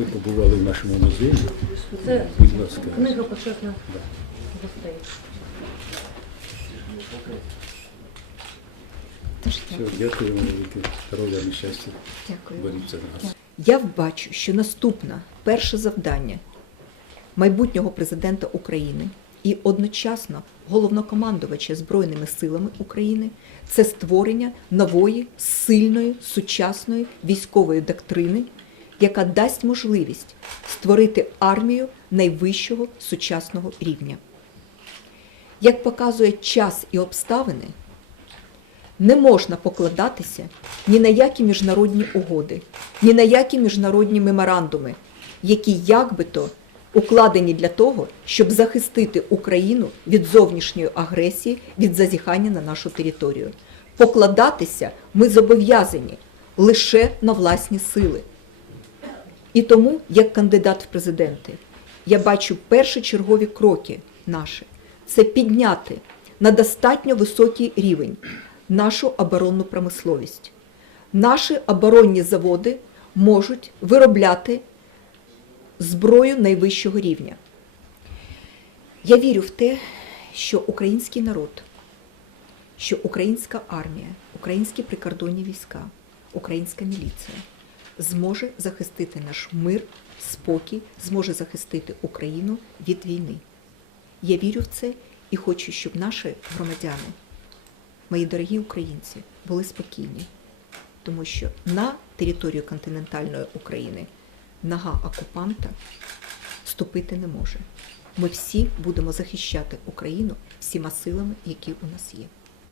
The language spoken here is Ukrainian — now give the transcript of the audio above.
ви побували в нашому музеї. Це Будь ласка. книга почесних гостей. Все, дякую вам велике. Здоров'я, щастя. Дякую. Боріться за нас. Я бачу, що наступне перше завдання майбутнього президента України і одночасно головнокомандувача Збройними силами України це створення нової, сильної, сучасної військової доктрини, яка дасть можливість створити армію найвищого сучасного рівня. Як показує час і обставини, не можна покладатися ні на які міжнародні угоди, ні на які міжнародні меморандуми, які як би то укладені для того, щоб захистити Україну від зовнішньої агресії, від зазіхання на нашу територію. Покладатися ми зобов'язані лише на власні сили. І тому, як кандидат в президенти, я бачу першочергові кроки наші це підняти на достатньо високий рівень нашу оборонну промисловість. Наші оборонні заводи можуть виробляти зброю найвищого рівня. Я вірю в те, що український народ, що українська армія, українські прикордонні війська, українська міліція зможе захистити наш мир, спокій, зможе захистити Україну від війни. Я вірю в це і хочу, щоб наші громадяни, мої дорогі українці, були спокійні, тому що на територію континентальної України нога окупанта ступити не може. Ми всі будемо захищати Україну всіма силами, які у нас є.